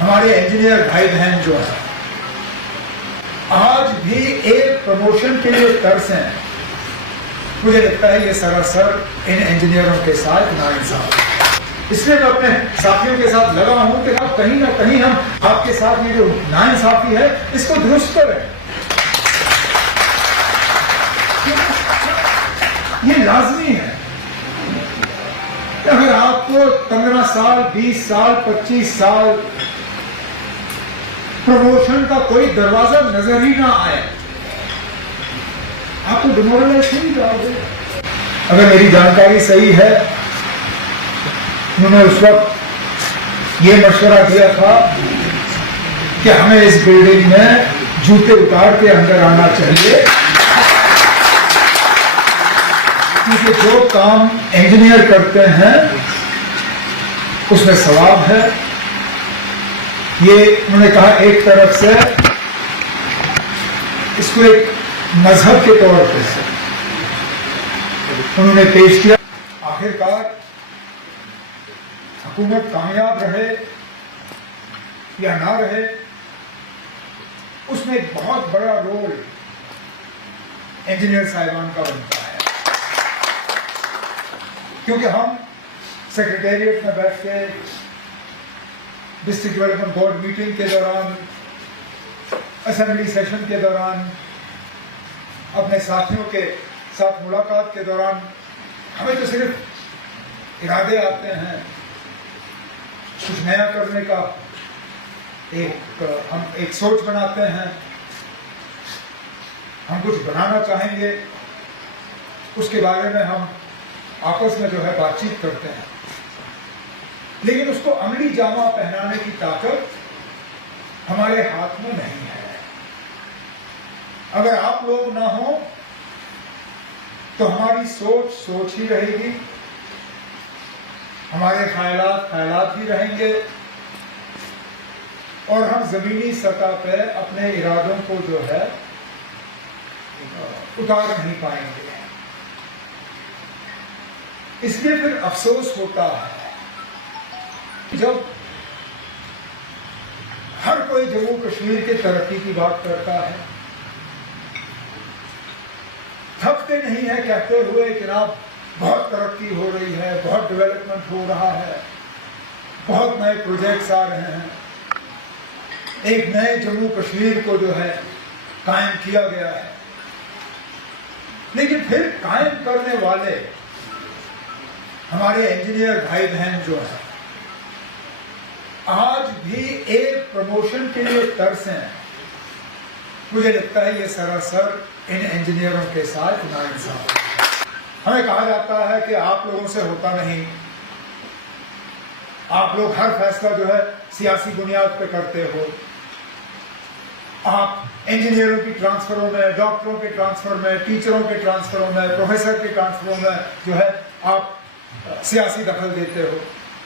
हमारे इंजीनियर भाई बहन जो है आज भी एक प्रमोशन के लिए तरस हैं। मुझे लगता है ये सरासर इन इंजीनियरों के साथ नाइंसाफ है। इसलिए मैं अपने साथियों के साथ लगा हूं कि आप कहीं ना कहीं हम आपके साथ ये जो नाइंसाफी है इसको दुरुस्त करें। ये लाजमी है। अगर आपको 15 साल 20 साल 25 साल प्रमोशन का कोई दरवाजा नजर ही ना आए, आप तो डिमोरलाइज नहीं जाओगे। अगर मेरी जानकारी सही है, उन्होंने उस वक्त ये मशवरा दिया था कि हमें इस बिल्डिंग में जूते उतार के अंदर आना चाहिए, क्योंकि जो काम इंजीनियर करते हैं उसमें सवाब है। ये उन्होंने कहा एक तरफ से इसको एक मजहब के तौर पर से उन्होंने पेश किया। आखिरकार हुकूमत कामयाब रहे या ना रहे, उसमें एक बहुत बड़ा रोल इंजीनियर साहिबान का बनता है, क्योंकि हम सेक्रेटेरिएट में बैठ के डिस्ट्रिक्ट डेवलपमेंट बोर्ड मीटिंग के दौरान, असेंबली सेशन के दौरान, अपने साथियों के साथ मुलाकात के दौरान हमें तो सिर्फ इरादे आते हैं कुछ नया करने का, हम एक सोच बनाते हैं, हम कुछ बनाना चाहेंगे, उसके बारे में हम आपस में जो है बातचीत करते हैं, लेकिन उसको अमली जामा पहनाने की ताकत हमारे हाथ में नहीं है। अगर आप लोग ना हो तो हमारी सोच सोच ही रहेगी, हमारे ख्यालात ही रहेंगे, और हम जमीनी सतह पे अपने इरादों को जो है उतार नहीं पाएंगे। इसलिए फिर अफसोस होता है जब हर कोई जम्मू कश्मीर के तरक्की की बात करता है, थकते नहीं है कहते हुए कि जनाब बहुत तरक्की हो रही है, बहुत डेवलपमेंट हो रहा है, बहुत नए प्रोजेक्ट्स आ रहे हैं, एक नए जम्मू कश्मीर को जो है कायम किया गया है। लेकिन फिर कायम करने वाले हमारे इंजीनियर भाई बहन जो है आज भी एक प्रमोशन के लिए तरस हैं। मुझे लगता है ये सरासर इन इंजीनियरों के साथ नाइंसाफ है। हमें कहा जाता है कि आप लोगों से होता नहीं, आप लोग हर फैसला जो है सियासी बुनियाद पे करते हो, आप इंजीनियरों की ट्रांसफरों में, डॉक्टरों के ट्रांसफर में, टीचरों के ट्रांसफरों में, प्रोफेसर के ट्रांसफरों में जो है आप सियासी दखल देते हो।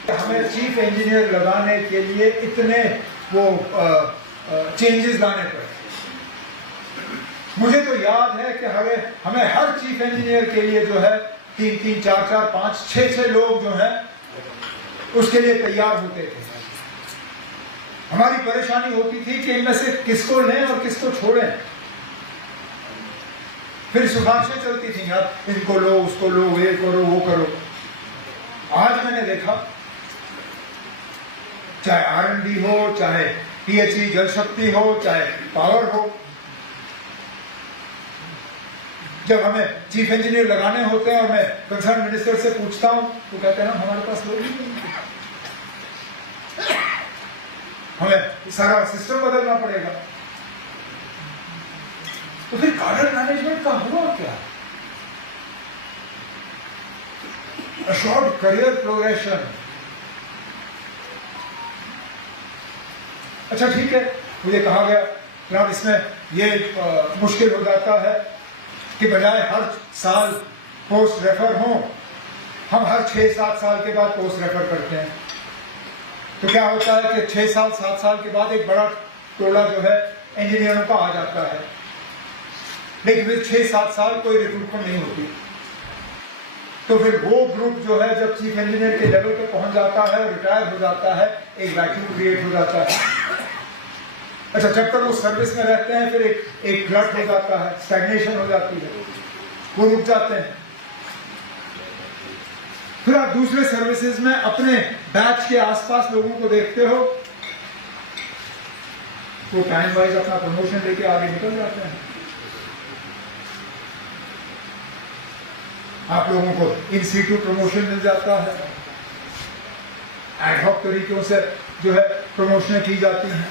हमें चीफ इंजीनियर लगाने के लिए इतने वो चेंजेस लाने पड़े। मुझे तो याद है कि हमें हर चीफ इंजीनियर के लिए जो है 3-3, 4-4, 5, 6 लोग जो है उसके लिए तैयार होते थे। हमारी परेशानी होती थी कि इनमें से किसको लें और किसको छोड़ें। फिर सिफारिशें चलती थी, यार इनको लो, उसको लो, ये करो, वो करो। आज मैंने देखा चाहे R&D हो, चाहे PHE जल शक्ति हो, चाहे पावर हो, जब हमें चीफ इंजीनियर लगाने होते हैं और मैं कंसर्न मिनिस्टर से पूछता हूं तो कहते हैं ना हमारे पास लोग ही नहीं, हमें सारा सिस्टम बदलना पड़ेगा। तो फिर कार्डर मैनेजमेंट का हुआ क्या? Assured career progression. अच्छा ठीक है, मुझे कहा गया जनाब इसमें ये मुश्किल हो जाता है कि बजाय हर साल पोस्ट रेफर हो, हम हर 6-7 साल के बाद पोस्ट रेफर करते हैं। तो क्या होता है कि 6 साल 7 साल के बाद एक बड़ा टोला जो है इंजीनियरों का आ जाता है, लेकिन फिर 6-7 साल कोई रिक्रूटमेंट नहीं होती। तो फिर वो ग्रुप जो है जब चीफ इंजीनियर के लेवल पे पहुंच जाता है, रिटायर हो जाता है, एक वैक्यूम क्रिएट हो जाता है। अच्छा, जब तक वो सर्विस में रहते हैं फिर एक ग्लट हो जाता है, स्टैग्नेशन हो जाती है, वो रुक जाते हैं। फिर आप दूसरे सर्विसेज में अपने बैच के आसपास लोगों को देखते हो, वो टाइम वाइज अपना प्रमोशन लेके आगे निकल जाते हैं। आप लोगों को इन सीटू प्रमोशन मिल जाता है, एडहॉक तरीकों से जो है प्रमोशन की जाती हैं।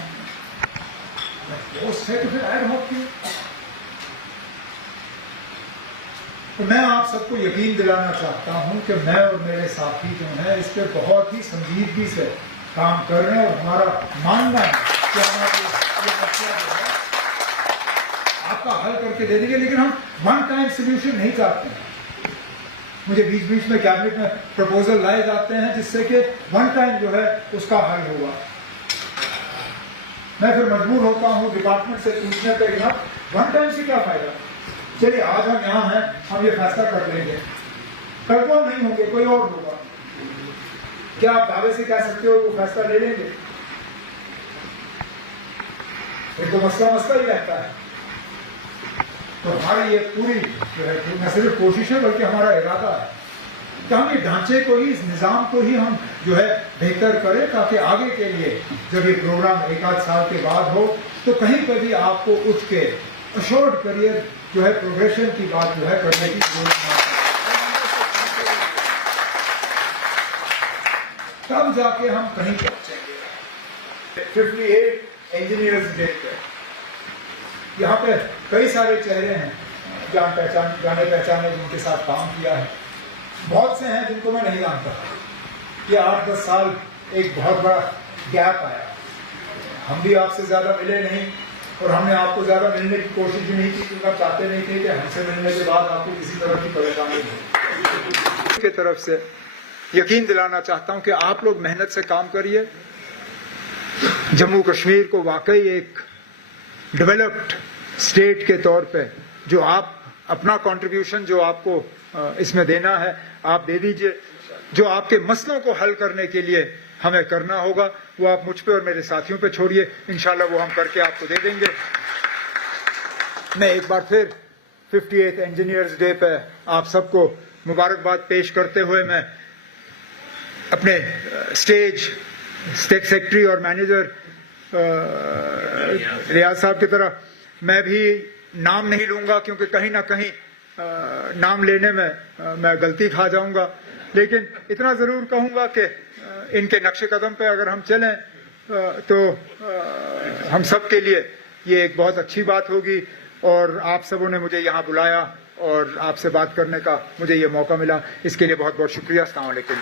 पोस्ट है तो फिर एडहॉक की। तो मैं आप सबको यकीन दिलाना चाहता हूं कि मैं और मेरे साथी जो हैं इस पर बहुत ही संजीदगी से काम कर रहे हैं और हमारा मानना है कि हमारा ये मसला जो है आपका हल करके दे देंगे, लेकिन हम वन टाइम सोल्यूशन नहीं चाहते हैं। मुझे बीच बीच में कैबिनेट में प्रपोजल लाए जाते हैं जिससे कि वन टाइम जो है उसका हल होगा। मैं फिर मजबूर होता हूं डिपार्टमेंट से पूछने पे कि वन टाइम से क्या फायदा, चलिए आज हम यहाँ हैं, हम ये फैसला कर लेंगे, कल को नहीं होंगे, कोई और होगा। क्या आप दावे से कह सकते हो वो फैसला ले लेंगे? फिर तो मसला ही रहता है। तो हमारी ये पूरी जो है न सिर्फ कोशिश है बल्कि हमारा इरादा है कि हम ये ढांचे को ही, इस निज़ाम को ही हम जो है बेहतर करें, ताकि आगे के लिए जब ये प्रोग्राम एक आध साल के बाद हो तो कहीं पर भी आपको उठ के अशोर्ड करियर जो है प्रोग्रेशन की बात जो है करने की जरूरत है। तब जाके हम कहीं पहुंचेंगे। 58 इंजीनियर्स डे पे यहाँ पे कई सारे चेहरे हैं जाने पहचाने जिनके साथ काम किया है। बहुत से हैं जिनको मैं नहीं जानता। ये 8-10 साल एक बहुत बड़ा गैप आया। हम भी आपसे ज्यादा मिले नहीं और हमने आपको ज्यादा मिलने की कोशिश भी नहीं की, क्योंकि आप चाहते नहीं थे कि हमसे मिलने के बाद आपको किसी तरह की परेशानी हो। की तरफ से यकीन दिलाना चाहता हूं कि आप लोग मेहनत से काम करिए। जम्मू कश्मीर को वाकई एक डेवलप्ड स्टेट के तौर पे जो आप अपना कंट्रीब्यूशन जो आपको इसमें देना है आप दे दीजिए। जो आपके मसलों को हल करने के लिए हमें करना होगा वो आप मुझ पे और मेरे साथियों पे छोड़िए, इंशाल्लाह वो हम करके आपको दे देंगे। मैं एक बार फिर 58th इंजीनियर्स डे पे आप सबको मुबारकबाद पेश करते हुए मैं अपने स्टेज सेक्रेटरी और मैनेजर रियाज साहब की तरह मैं भी नाम नहीं लूंगा, क्योंकि कहीं ना कहीं नाम लेने में मैं गलती खा जाऊंगा, लेकिन इतना जरूर कहूंगा कि इनके नक्शे कदम पे अगर हम चलें तो हम सब के लिए ये एक बहुत अच्छी बात होगी। और आप सबों ने मुझे यहाँ बुलाया और आपसे बात करने का मुझे ये मौका मिला, इसके लिए बहुत बहुत शुक्रिया। अस्सलाम वालेकुम।